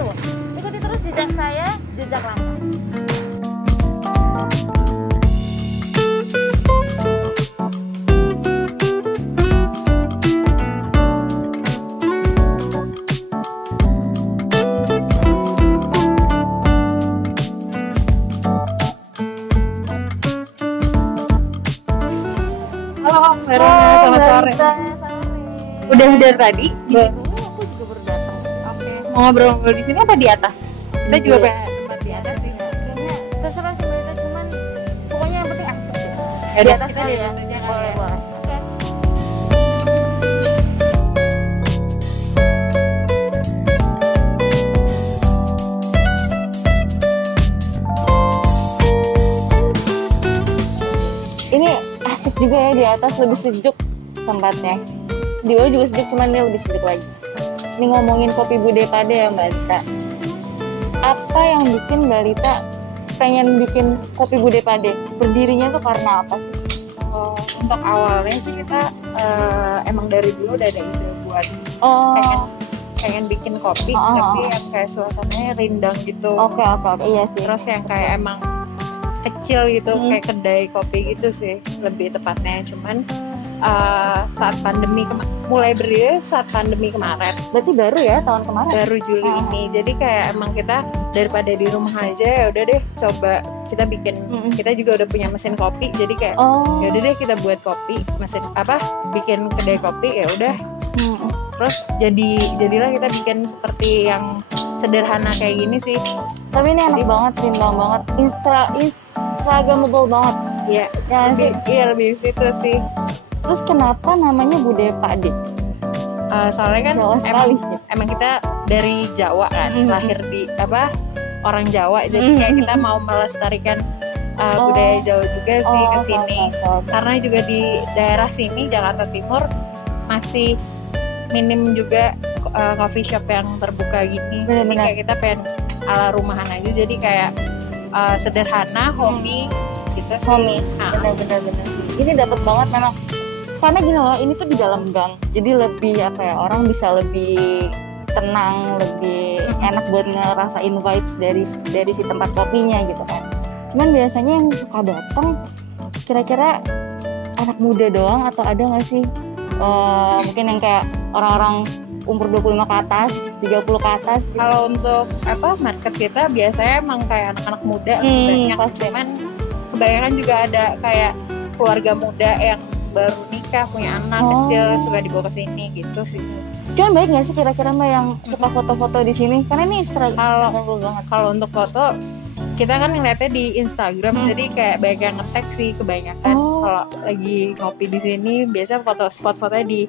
baru. Ikuti terus jejak saya, jejak langkah. Halo, Verona, selamat sore. Udah dari tadi? Baru aku juga baru datang. Oke. Mau ngobrol-ngobrol di sini apa di atas? Kita juga pengen tempat di atas sih. Kayaknya terserah sih Mbak, cuman pokoknya yang penting asik sih. Ya Di udah, atas kita kali di ya. atas aja kali Boleh, ya. boleh. Oke. Ini asik juga ya, di atas lebih sejuk tempatnya. Di bawah juga sejuk, cuman dia lebih sejuk lagi. Ini ngomongin kopi Bude Pade ya Mbak Lita. Apa yang bikin Mbak Lita pengen bikin kopi Bude Pade? Berdirinya tuh karena apa sih? Untuk awalnya sih kita emang dari dulu udah ada ide buat Oh, pengen bikin kopi, Oh. tapi yang kayak suasananya rindang gitu. oke, iya sih. Terus yang kayak emang kecil gitu, Hmm. kayak kedai kopi gitu sih lebih tepatnya. Cuman saat pandemi mulai berdiri saat pandemi kemarin, Berarti baru ya tahun kemarin? baru Juli Oh. ini. Jadi kayak emang kita daripada di rumah aja, ya udah deh coba kita bikin. Mm-mm. Kita juga udah punya mesin kopi, jadi kayak Oh. ya udah deh kita buat kopi, bikin kedai kopi, ya udah. Mm-mm. Terus jadilah kita bikin seperti yang sederhana kayak gini sih. Tapi ini enak banget, rindang banget, instagramable banget. Ya, Ya lebih situ sih. Terus kenapa namanya Bude Pade? Soalnya kan Jawa sekali. emang kita dari Jawa kan, Mm. lahir di orang Jawa, jadi Mm. kayak kita mau melestarikan Oh. budaya Jawa juga sih ke sini. oke. Karena juga di daerah sini Jakarta Timur masih minim juga coffee shop yang terbuka gini. Jadi Benar-benar. kayak kita pengen ala rumahan aja, jadi kayak sederhana, homey gitu sih. Homey, Nah, bener-bener sih. Ini dapat banget memang. Karena gini loh, ini tuh di dalam gang, jadi lebih orang bisa lebih tenang, lebih enak buat ngerasain vibes dari si tempat kopinya gitu kan. Cuman biasanya yang suka datang, kira-kira anak muda doang atau ada nggak sih mungkin yang kayak orang-orang umur 25 ke atas, 30 ke atas gitu. kalau untuk market kita biasanya emang kayak anak-anak muda banyak, pasti. cuman kebanyakan juga ada kayak keluarga muda yang baru nikah, punya anak kecil, suka dibawa ke sini gitu sih. Cuman baik nggak sih kira-kira Mbak yang suka foto-foto di sini? Karena ini Instagramable banget. Kalau untuk foto kita kan ngeliatnya di Instagram, jadi kayak banyak yang nge-tag sih kebanyakan. Oh. Kalau lagi ngopi di sini biasa spot fotonya di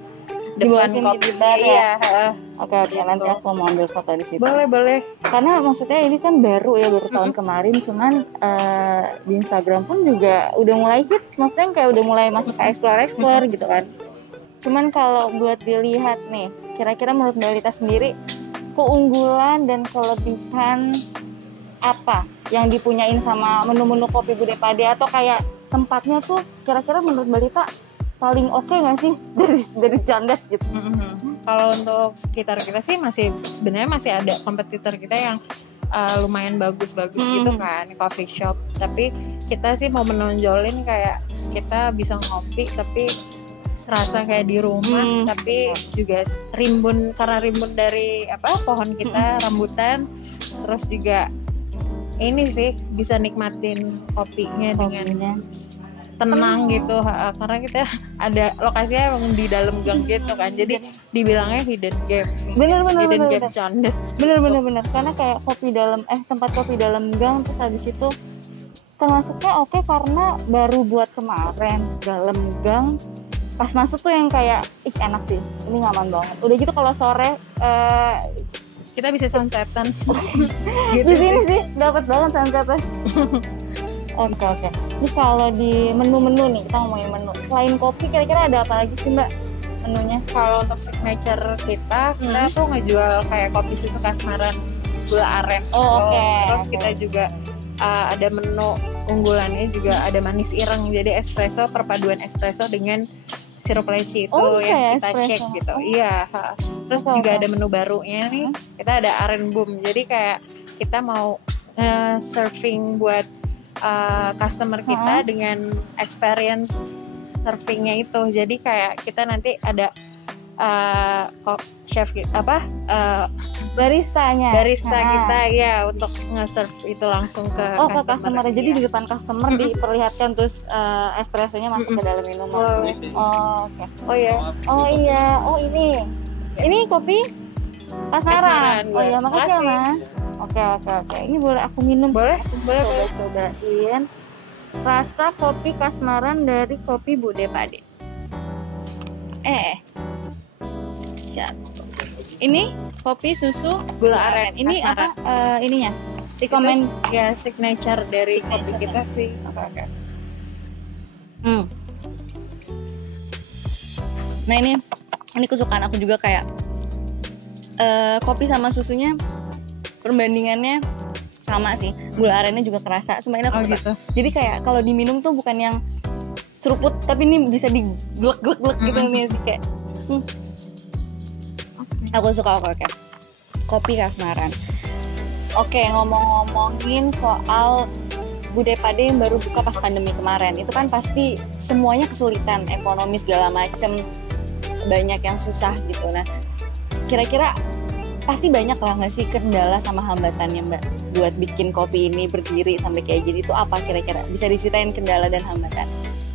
Di bawah depan sini, kopi di bar ya? Iya, heeh. Oke, Gitu. nanti aku mau ambil foto di situ. Boleh. Karena maksudnya ini kan baru tahun kemarin, cuman di Instagram pun juga udah mulai hits, maksudnya kayak udah mulai masuk ke explore gitu kan. Cuman kalau buat dilihat nih, kira-kira menurut Mbak Lita sendiri keunggulan dan kelebihan apa yang dipunyain sama menu-menu kopi Bude Pade, atau kayak tempatnya tuh kira-kira menurut Mbak Lita paling oke nggak sih dari Condet gitu? Kalau untuk sekitar kita sih sebenarnya masih ada kompetitor kita yang lumayan bagus-bagus gitu kan, coffee shop. Tapi kita sih mau menonjolin kayak kita bisa ngopi tapi serasa kayak di rumah, tapi juga karena rimbun dari pohon kita, rambutan. Terus juga ini sih bisa nikmatin kopinya dengan tenang gitu, karena kita ada lokasinya emang di dalam gang gitu kan, jadi dibilangnya hidden gems. Bener. Gems Condet. Bener. Karena kayak tempat kopi dalam gang, terus habis itu termasuknya oke karena baru buat kemarin dalam gang. Pas masuk tuh yang kayak enak sih, ini nyaman banget. Udah gitu kalau sore Kita bisa sunsetan. di sini sih dapat banget sunsetnya. Oke. Ini kalau di menu-menu nih, kita ngomongin menu. Selain kopi, kira-kira ada apa lagi sih Mbak menunya? Kalau untuk signature kita tuh ngejual kayak kopi susu kasmaran gula aren. Oke. Terus kita juga ada menu unggulannya juga ada manis ireng, jadi espresso, perpaduan espresso dengan sirup leci itu Oh, bisa ya yang kita espresso? shake gitu. Iya. Terus Oke, juga oke. ada menu barunya nih, kita ada aren boom. Jadi kayak kita mau serving buat customer kita dengan experience servingnya itu. Jadi kayak kita nanti ada chef kita barista kita ya untuk nge-serve itu langsung ke ke customer. Jadi iya. di depan customer diperlihatkan terus espressonya masuk ke dalam minuman. Oke. Oh ya. Oh iya, oh ini kopi Kasmaran. Oh iya, makasih ya Mas. Oke. Ini boleh aku minum? Boleh. Cobain rasa kopi Kasmaran dari Kopi Bude Pade. Ya. Ini kopi susu Gula aren. Ini Kasmaran. apa ininya? Rekomend Ya signature dari kopi Signature. kita sih. Oke. Nah ini kesukaan aku juga kayak kopi sama susunya perbandingannya sama sih, gula arennya juga kerasa, semuanya aku suka. Gitu. Jadi kayak kalau diminum tuh bukan yang seruput, tapi ini bisa diglek-glek gitu nih sih kayak. Aku suka. Oke. Kopi Kasmaran. Oke, ngomongin soal Bude Pade yang baru buka pas pandemi kemarin, itu kan pasti semuanya kesulitan, ekonomi segala macem, banyak yang susah gitu. Nah, kira-kira pasti banyak lah nggak sih kendala sama hambatannya Mbak buat bikin kopi ini berdiri sampai kayak gini, itu apa kira-kira? Bisa diceritain kendala dan hambatan?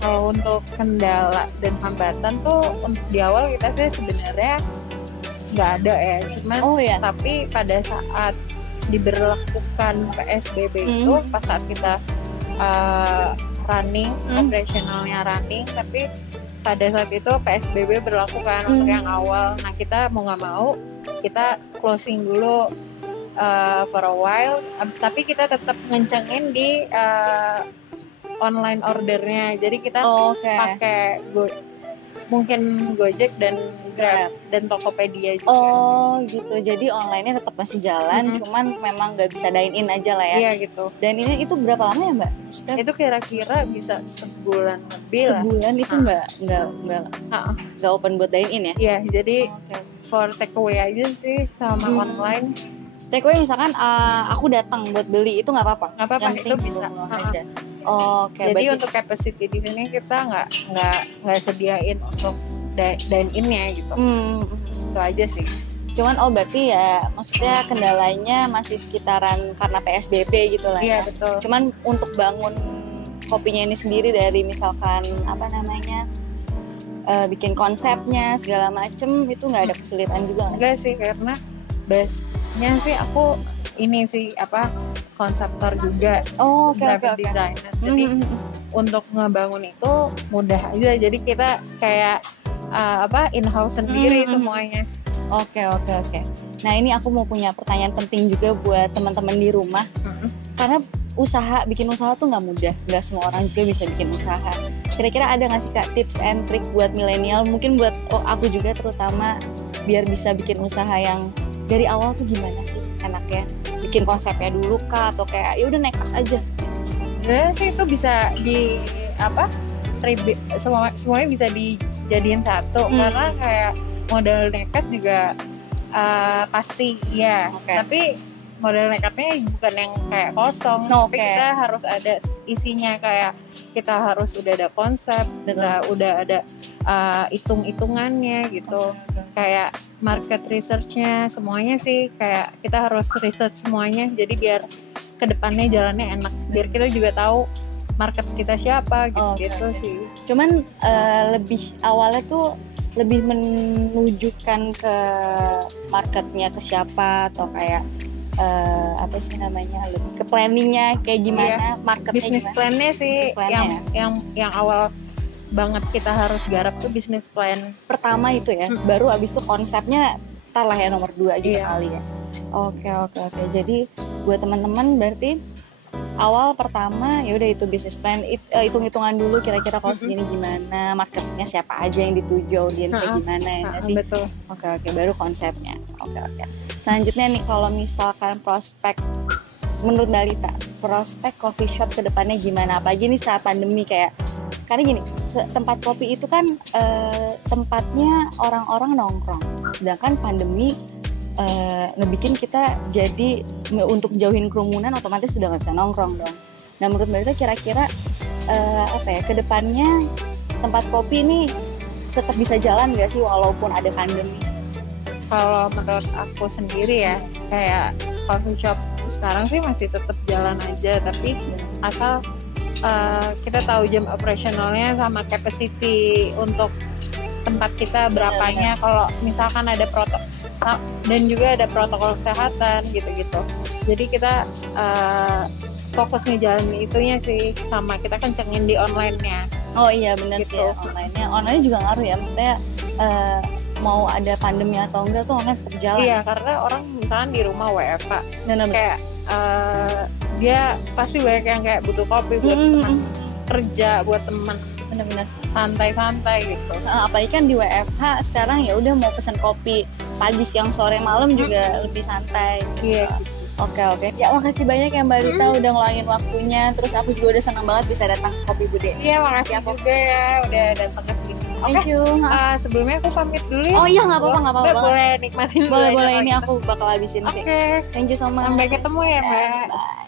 Kalau untuk kendala dan hambatan tuh di awal kita sih sebenarnya nggak ada ya, cuman tapi pada saat diberlakukan PSBB itu pas saat kita running, operasionalnya running, tapi pada saat itu PSBB berlaku kan untuk yang awal. Nah kita mau nggak mau kita closing dulu for a while, tapi kita tetap ngencengin di online ordernya. Jadi kita pakai mungkin Gojek dan Grab dan Tokopedia juga. Oh gitu, jadi online-nya tetap masih jalan, cuman memang nggak bisa dine in aja lah ya. Iya gitu. Dan ini itu berapa lama ya Mbak? Itu kira-kira bisa sebulan lebih lah. Sebulan itu nggak open buat dine in ya? Iya, jadi for takeaway aja sih sama online. Takeaway misalkan aku datang buat beli itu nggak apa-apa? Nggak apa-apa, itu bisa. Jadi untuk capacity di sini kita nggak sediain untuk dine in-nya gitu. Itu aja sih. Cuman berarti ya maksudnya kendalanya masih sekitaran karena PSBB gitu lah ya. Iya betul. Cuman untuk bangun kopinya ini sendiri dari misalkan bikin konsepnya segala macem itu nggak ada kesulitan juga? Enggak sih, karena base-nya sih aku ini sih konseptor juga, graphic designer. Jadi untuk ngebangun itu mudah aja. Jadi kita kayak in-house sendiri semuanya. Oke. Nah ini aku mau punya pertanyaan penting juga buat teman-teman di rumah. Karena bikin usaha tuh nggak mudah, nggak semua orang juga bisa bikin usaha. Kira-kira ada nggak sih Kak tips and trick buat milenial, mungkin buat aku juga terutama, biar bisa bikin usaha yang dari awal tuh gimana sih enaknya? Bikin konsepnya dulu kah atau kayak ya udah nekat aja? Sebenarnya sih itu bisa semuanya bisa dijadiin satu, karena kayak modal nekat juga pasti ya. Tapi modal nekatnya bukan yang kayak kosong, tapi kita harus ada isinya, kayak kita harus udah ada konsep, kita udah ada hitung-hitungannya gitu. Kayak market research-nya semuanya sih, kayak kita harus research semuanya, jadi biar kedepannya jalannya enak, biar kita juga tahu market kita siapa gitu sih. Cuman lebih awalnya tuh lebih menunjukkan ke marketnya ke siapa, atau kayak lebih ke planningnya kayak gimana, marketnya bisnis plan-nya sih yang awal banget kita harus garap tuh bisnis plan pertama itu ya. Baru abis itu konsepnya ntar lah ya nomor 2 gitu kali ya. Oke. Jadi buat teman-teman berarti awal pertama ya udah itu bisnis plan, hitung-hitungan dulu kira-kira kalau segini gimana, marketnya siapa aja yang dituju, audiensnya gimana ya sih. Betul. Oke, baru konsepnya. Oke. Selanjutnya nih, kalau misalkan prospek menurut Dalita, prospek coffee shop kedepannya gimana? Apalagi nih saat pandemi, kayak karena gini, tempat kopi itu kan tempatnya orang-orang nongkrong, sedangkan pandemi ngebikin kita jadi untuk jauhin kerumunan otomatis sudah nggak bisa nongkrong dong. Nah menurut Mbak Rita kira-kira kedepannya tempat kopi ini tetap bisa jalan nggak sih walaupun ada pandemi? Kalau menurut aku sendiri ya, kayak coffee shop sekarang sih masih tetap jalan aja, tapi asal kita tahu jam operasionalnya sama capacity untuk tempat kita berapanya. Kalau misalkan ada protokol dan juga ada protokol kesehatan gitu-gitu, jadi kita fokus ngejalanin itunya sih, sama kita kencengin di online-nya. Oh iya benar gitu. sih ya, online juga ngaruh ya, maksudnya mau ada pandemi atau enggak tuh online tetap jalan. Iya, karena orang misalkan di rumah WFH, Benar. kayak dia pasti banyak yang kayak butuh kopi buat teman kerja, buat teman Benar-benar santai-santai gitu. apalagi kan di WFH sekarang ya udah mau pesan kopi pagi, siang, sore, malam juga lebih santai gitu. Iya. Oke. Ya makasih banyak ya Mbak Rita udah ngeluangin waktunya. Terus aku juga udah senang banget bisa datang ke Kopi Bude. Iya, makasih juga ya udah datang ke sini. Thank you. Sebelumnya aku pamit dulu ya. Oh iya nggak apa-apa. Mbak boleh nikmatin dulu Boleh aja ini kalau aku bakal habisin gitu. sih. Oke. Thank you so much. Sampai ketemu ya Mbak. Bye.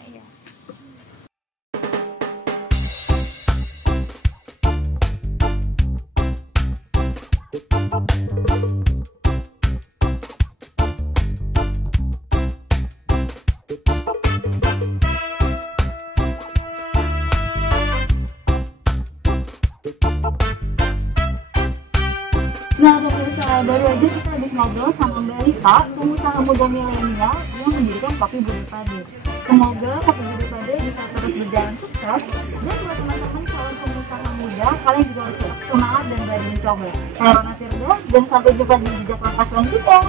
Nah, pemirsa, baru aja kita habis ngobrol sama Mbak Rita, pengusaha muda milenial yang mendirikan Kopi Bude Pade. Semoga Kopi Bude Pade bisa terus berjalan sukses, dan buat teman-teman calon pengusaha muda, kalian juga harus semangat dan berani mencoba. Saya Rona Firda, dan sampai jumpa di jejak langkah selanjutnya.